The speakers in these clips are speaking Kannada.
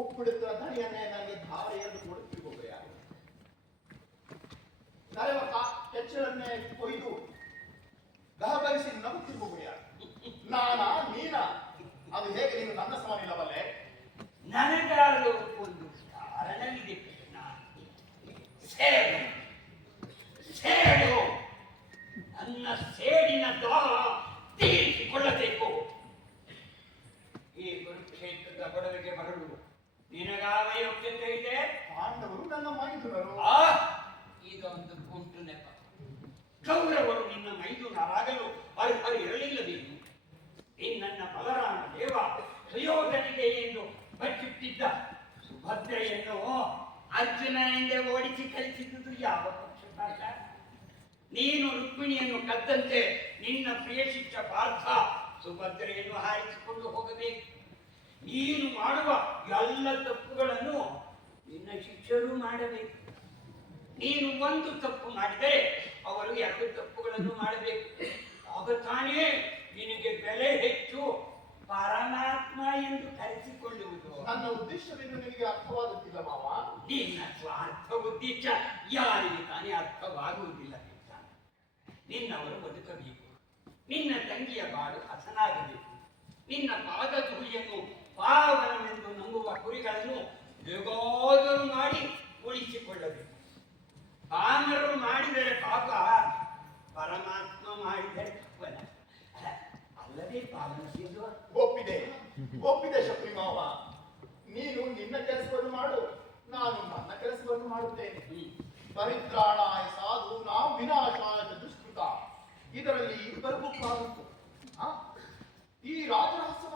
ಉಪ್ಪಿಡುತ್ತ ದಣಿಯನ್ನೇ ನನಗೆ ಧಾರೆ ಎಂದು ಕೊಡುತ್ತಿರುವುದು ಯಾರು? ನರೆಮಕ್ಕ ಕೆಚ್ಚಲನ್ನೇ ಕೊಯ್ದು ಗಹಗಹಿಸಿ ನಗುತ್ತಿರುವುದು ಯೋಗ್ಯತೆ ಇದೆ ಪಾಂಡವರು ನನ್ನ ಮೈದುನರು. ಆ ಇದೊಂದು ಗುಂಟು ನೆಪ. ಕೌರವರು ನಿನ್ನ ಮೈದುನರಾಗಲು ಅರ್ಹರಿರಲಿಲ್ಲ ನೀನು. ನಿನ್ನ ಬಲರಾಮ ದೇವ ಸುಯೋಧನಿಗೆ ಎಂದು ಬಚ್ಚಿಟ್ಟಿದ್ದ ಸುಭದ್ರೆಯನ್ನು ಅರ್ಜುನನಿಂದ ಓಡಿಸಿ ಕಲಿಸಿದ್ದುದು ಯಾವ ಪಕ್ಷಪಾತ? ನೀನು ರುಕ್ಮಿಣಿಯನ್ನು ಕದ್ದಂತೆ ನಿನ್ನ ಪ್ರಿಯ ಶಿಕ್ಷ ಪಾರ್ಥ ಸುಭದ್ರೆಯನ್ನು ಹಾರಿಸಿಕೊಂಡು ಹೋಗಬೇಕು. ನೀನು ಮಾಡುವ ಎಲ್ಲ ತಪ್ಪುಗಳನ್ನು ನಿನ್ನ ಶಿಷ್ಯರು ಮಾಡಬೇಕು. ನೀನು ಒಂದು ತಪ್ಪು ಮಾಡಿದರೆ ಅವರು ಎರಡು ತಪ್ಪುಗಳನ್ನು ಮಾಡಬೇಕು. ಆಗ ತಾನೇ ನಿನಗೆ ಬೆಲೆ ಹೆಚ್ಚು ಪರಮಾತ್ಮ ಎಂದು ಕರೆಸಿಕೊಳ್ಳುವುದು. ನನ್ನ ಉದ್ದೇಶವೇನು ನಿನಗೆ ಅರ್ಥವಾಗುತ್ತಿಲ್ಲ ಮಾವ. ನಿನ್ನ ಸ್ವಾರ್ಥ ಉದ್ದೇಶ ಯಾರಿಗೆ ತಾನೇ ಅರ್ಥವಾಗುವುದಿಲ್ಲ. ನಿನ್ನವರು ಬದುಕಬೇಕು. ನಿನ್ನ ತಂಗಿಯ ಬಾಳು ಹಸನಾಗಬೇಕು. ನಿನ್ನ ಪಾದ ಧೂಳಿಯನ್ನು ಪಾವನವೆಂದು ನಂಬುವ ಕುರಿಗಳನ್ನು ಹೇಗಾದರೂ ಮಾಡಿ ಉಳಿಸಿಕೊಳ್ಳಬೇಕು. ಪಾಮರರು ಮಾಡಿದರೆ ಪಾಪ ಪರಮಾತ್ಮ ಮಾಡಿದರೆ ಫಲ ಅಲ್ಲ, ಅಲ್ಲದೆ ಪಾವನ ಸಿದ್ಧ ಒಪ್ಪಿದೆ. ಒಪ್ಪಿದೆ ಶಕ್ತಿ ನೀನು ನಿನ್ನ ಕೆಲಸವನ್ನು ಮಾಡು ನಾನು ನನ್ನ ಕೆಲಸವನ್ನು ಮಾಡುತ್ತೇನೆ. ಪರಿತ್ರಾಣಾಯ ಸಾಧು ನಾವು ವಿನಾಶಾಯ ಚತುಷ್ಕೃತ ಇದರಲ್ಲಿ ಆ ಈ ರಾಜರಹಸ್ಯ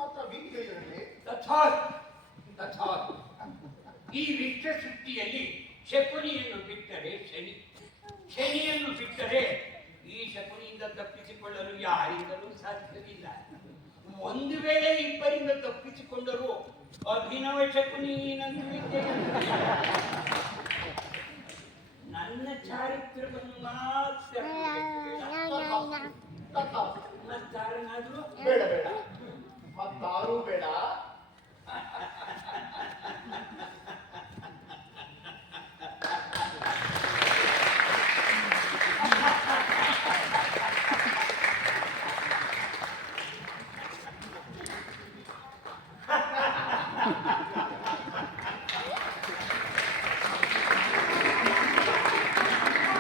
ಈ ವಿಶ್ವ ಸೃಷ್ಟಿಯಲ್ಲಿ ಶಕುನಿಯನ್ನು ಬಿಟ್ಟರೆ ಶನಿ. ಶನಿಯನ್ನು ಬಿಟ್ಟರೆ ಈ ಶಕುನಿಯಿಂದ ತಪ್ಪಿಸಿಕೊಳ್ಳಲು ಯಾರಿಂದಲೂ ಸಾಧ್ಯವಿಲ್ಲ. ಒಂದು ವೇಳೆ ಇಬ್ಬರಿಂದ ತಪ್ಪಿಸಿಕೊಂಡರೂ ಅಭಿನವ ಶಕುನಿ. ನನ್ನ ಚಾರಿತ್ರ್ಯವನ್ನು ಮಾತ್ರ